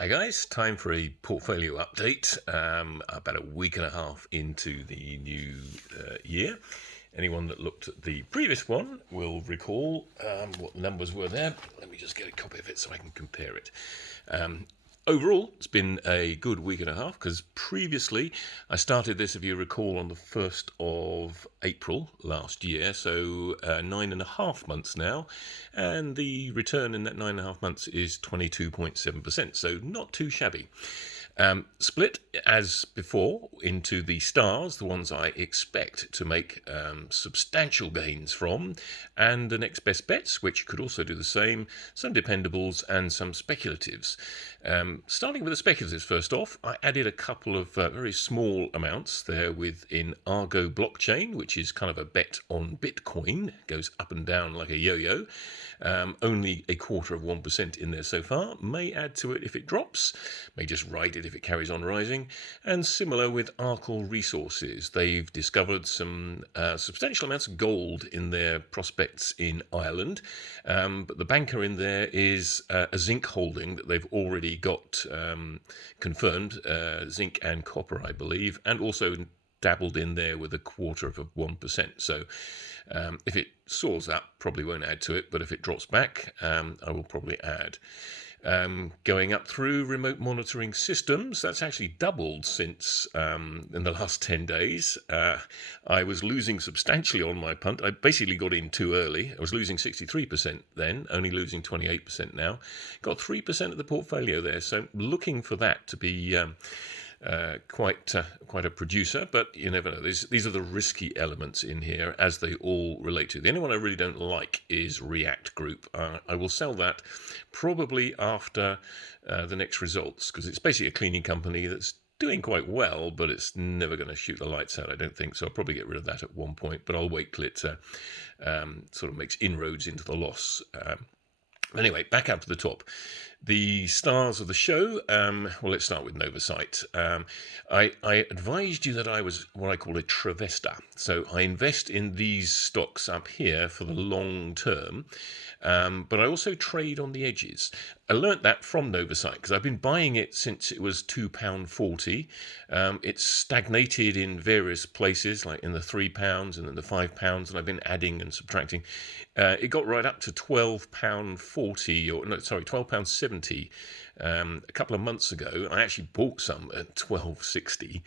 Hi guys, time for a portfolio update. About a week and a half into the new year. Anyone that looked at the previous one will recall what numbers were there. Let me just get a copy of it so I can compare it. Overall, it's been a good week and a half because previously I started this, if you recall, on the 1st of April last year, so 9.5 months now, and the return in that 9.5 months is 22.7%, so not too shabby. Split, as before, into the stars, the ones I expect to make substantial gains from, and the next best bets, which could also do the same, some dependables and some speculatives. Starting with the speculatives first off, I added a couple of very small amounts there within Argo blockchain, which is kind of a bet on Bitcoin, goes up and down like a yo-yo. Only 0.25% in there so far. May add to it if it drops, may just ride it if it carries on rising. And similar with Arkle Resources. They've discovered some substantial amounts of gold in their prospects in Ireland, but the banker in there is a zinc holding that they've already got confirmed, zinc and copper, I believe, and also dabbled in there with 0.25%. So if it soars up, probably won't add to it, but if it drops back, I will probably add. Going up through remote monitoring systems, that's actually doubled since in the last 10 days. I was losing substantially on my punt. I basically got in too early. I was losing 63% then, only losing 28% now. Got 3% of the portfolio there, so looking for that to be quite a producer, but you never know. These are the risky elements in here, as they all relate to. The only one I really don't like is REAT Group. I will sell that probably after the next results, because it's basically a cleaning company that's doing quite well, but it's never going to shoot the lights out, I don't think. So I'll probably get rid of that at one point, but I'll wait till it sort of makes inroads into the loss. Anyway, back up to the top. The stars of the show, well, let's start with Novacyt. I advised you that I was what I call a travester. So I invest in these stocks up here for the long term, but I also trade on the edges. I learnt that from Novacyt because I've been buying it since it was £2.40. It's stagnated in various places, like in the £3 and then the £5, and I've been adding and subtracting. It got right up to £12.40, or no, sorry, £12.70 a couple of months ago. I actually bought some at £12.60,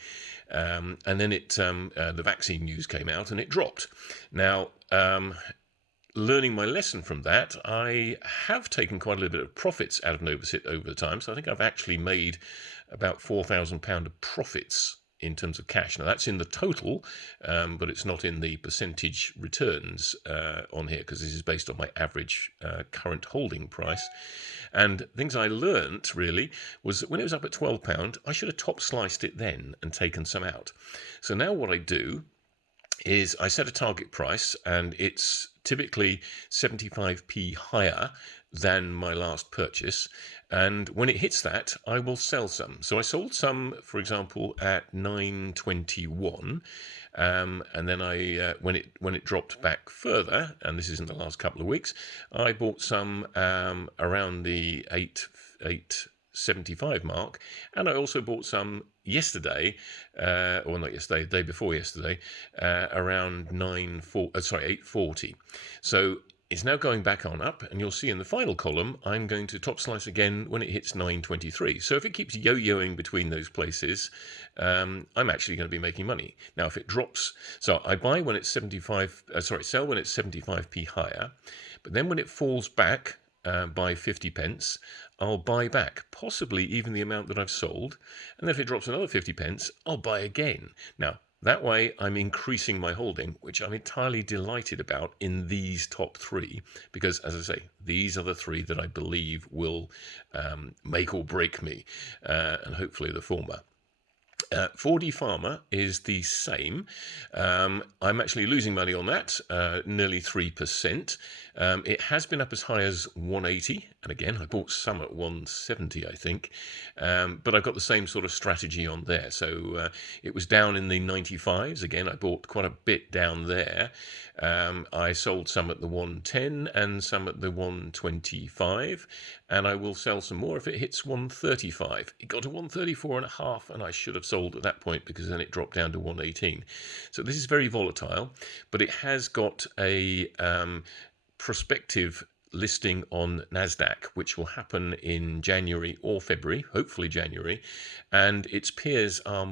and then the vaccine news came out and it dropped. Now, learning my lesson from that, I have taken quite a little bit of profits out of Novacyt over the time. So I think I've actually made about £4,000 of profits in terms of cash. Now that's in the total, but it's not in the percentage returns on here, because this is based on my average current holding price. And things I learnt really was that when it was up at £12, I should have top sliced it then and taken some out. So now what I do is I set a target price, and it's typically 75p higher than my last purchase, and when it hits that, I will sell some. So I sold some, for example, at 9.21, and then I when it dropped back further, and this is in the last couple of weeks, I bought some around the 8.75 mark, and I also bought some yesterday, or not yesterday, the day before yesterday, around 8.40. So it's now going back on up, and you'll see in the final column, I'm going to top slice again when it hits 9.23. So if it keeps yo-yoing between those places, I'm actually going to be making money. Now, if it drops, so I buy when it's sell when it's 75p higher, but then when it falls back by 50 pence, I'll buy back, possibly even the amount that I've sold, and then if it drops another 50 pence, I'll buy again. Now, that way I'm increasing my holding, which I'm entirely delighted about in these top three, because, as I say, these are the three that I believe will make or break me, and hopefully the former. 4D Pharma is the same. I'm actually losing money on that, nearly 3%. It has been up as high as 180, and again, I bought some at 170, I think, but I've got the same sort of strategy on there. So it was down in the 95s. Again, I bought quite a bit down there. I sold some at the 110 and some at the 125, and I will sell some more if it hits 135. It got to 134.5, and I should have sold at that point because then it dropped down to 118. So this is very volatile, but it has got a prospective listing on NASDAQ, which will happen in January or February, hopefully January, and its peers are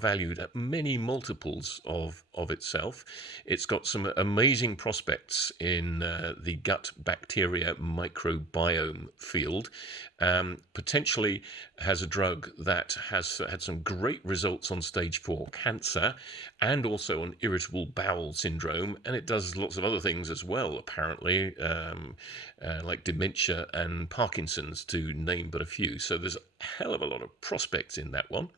valued at many multiples of itself. It's got some amazing prospects in the gut bacteria microbiome field. Potentially has a drug that has had some great results on stage 4 cancer and also on irritable bowel syndrome, and it does lots of other things as well, apparently, like dementia and Parkinson's, to name but a few. So there's a hell of a lot of prospects in that one.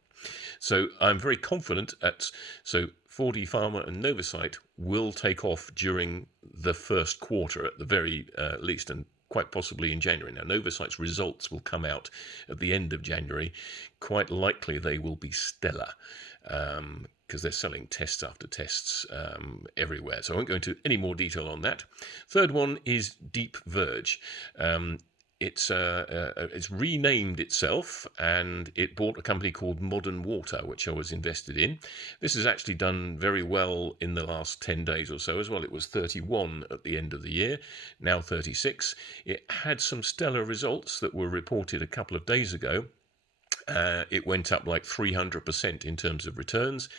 So I'm very confident 4D Pharma and Novacyt will take off during the first quarter at the very least, and quite possibly in January. Now, Novacyt's results will come out at the end of January. Quite likely they will be stellar, because they're selling tests after tests everywhere. So I won't go into any more detail on that. Third one is Deepverge. It's renamed itself, and it bought a company called Modern Water, which I was invested in. This has actually done very well in the last 10 days or so as well. It was 31 at the end of the year, now 36. It had some stellar results that were reported a couple of days ago. It went up like 300% in terms of returns.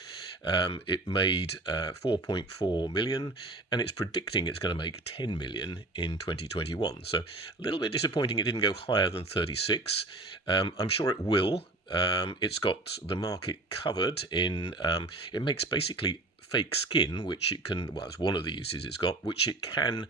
It made 4.4 million, and it's predicting it's going to make 10 million in 2021. So a little bit disappointing it didn't go higher than 36. I'm sure it will. It's got the market covered in, it makes basically fake skin, which it can, well, it's one of the uses it's got, which it can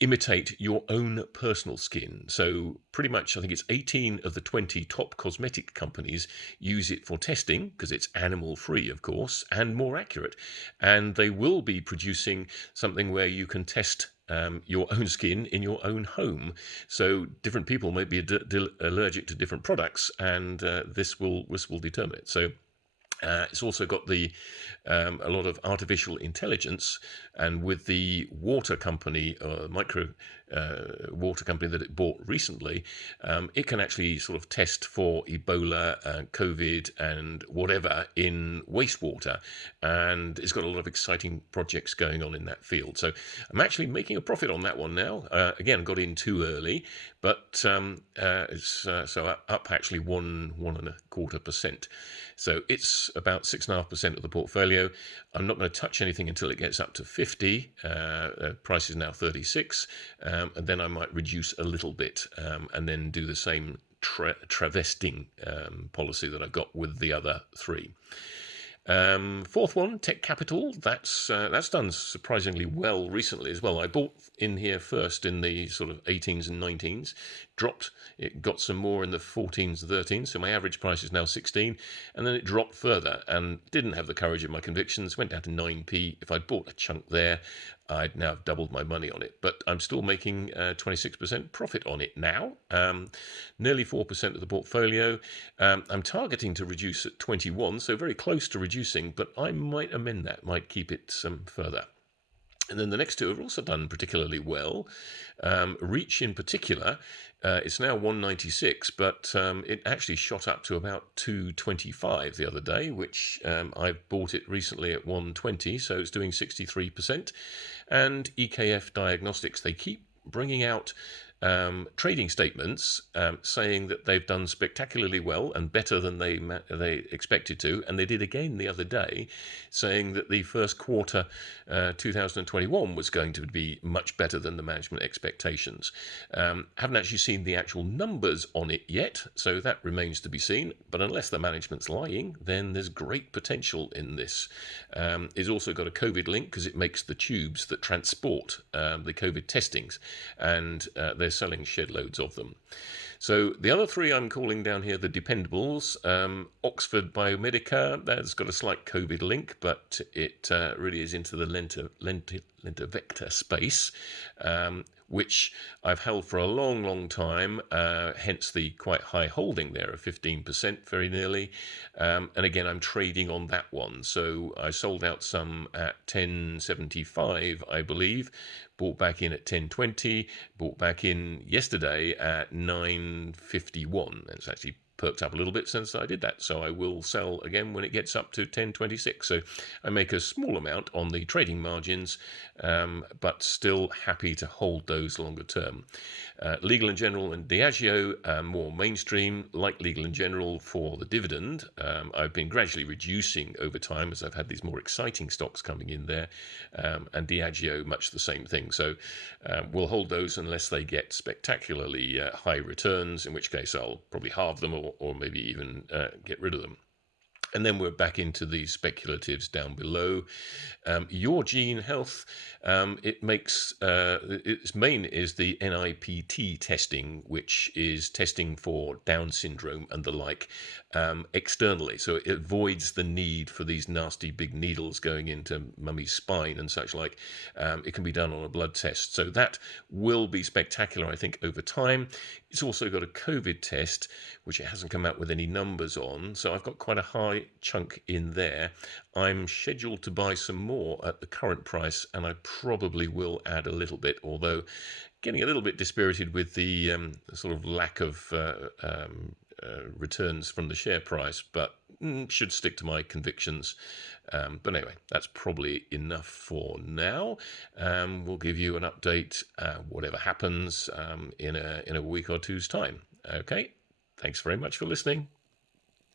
imitate your own personal skin. So pretty much, I think it's 18 of the 20 top cosmetic companies use it for testing, because it's animal free, of course, and more accurate. And they will be producing something where you can test your own skin in your own home. So different people may be allergic to different products, and this will determine it. So it's also got a lot of artificial intelligence, and with the water company, water company that it bought recently, it can actually sort of test for Ebola, COVID, and whatever in wastewater, and it's got a lot of exciting projects going on in that field. So I'm actually making a profit on that one now. Again, got in too early, but it's up actually 1.25%. So it's about 6.5% of the portfolio. I'm not going to touch anything until it gets up to 50. Price is now 36, and then I might reduce a little bit, and then do the same travesting policy that I've got with the other three. Fourth one, TEK Capital. That's done surprisingly well recently as well. I bought in here first in the sort of 18s and 19s, dropped, it got some more in the 14s and 13s, so my average price is now 16, and then it dropped further and didn't have the courage of my convictions, went down to 9p. If I'd bought a chunk there, I'd now have doubled my money on it, but I'm still making 26% profit on it now, nearly 4% of the portfolio. I'm targeting to reduce at 21, so very close to reducing, but I might amend that, might keep it some further. And then the next two have also done particularly well. REAT in particular, it's now 196, but it actually shot up to about 225 the other day, which I bought it recently at 120, so it's doing 63%. And EKF Diagnostics, they keep bringing out trading statements saying that they've done spectacularly well and better than they expected to, and they did again the other day, saying that the first quarter 2021 was going to be much better than the management expectations. Haven't actually seen the actual numbers on it yet, so that remains to be seen, but unless the management's lying, then there's great potential in this. It's also got a COVID link because it makes the tubes that transport the COVID testings, and they're selling shed loads of them. So the other three I'm calling down here, the dependables. Oxford Biomedica, that's got a slight COVID link, but it really is into the lentiviral space, which I've held for a long, long time, hence the quite high holding there of 15%, very nearly. And again, I'm trading on that one. So I sold out some at 10.75, I believe, bought back in at 10.20, bought back in yesterday at 9.51. It's actually perked up a little bit since I did that, so I will sell again when it gets up to 10.26. So I make a small amount on the trading margins, but still happy to hold those longer term. Legal & General and Diageo, more mainstream, like Legal & General for the dividend. I've been gradually reducing over time as I've had these more exciting stocks coming in there, and Diageo, much the same thing. So we'll hold those unless they get spectacularly high returns, in which case I'll probably halve them or maybe even get rid of them. And then we're back into the speculatives down below. YGEN Health, it makes its main is the NIPT testing, which is testing for Down syndrome and the like externally. So it avoids the need for these nasty big needles going into mummy's spine and such like. It can be done on a blood test. So that will be spectacular, I think, over time. It's also got a COVID test, which it hasn't come out with any numbers on. So I've got quite a high chunk in there. I'm scheduled to buy some more at the current price, and I probably will add a little bit, although getting a little bit dispirited with the sort of lack of returns from the share price, but should stick to my convictions. But anyway, that's probably enough for now. We'll give you an update, whatever happens, in a week or two's time. Okay, thanks very much for listening.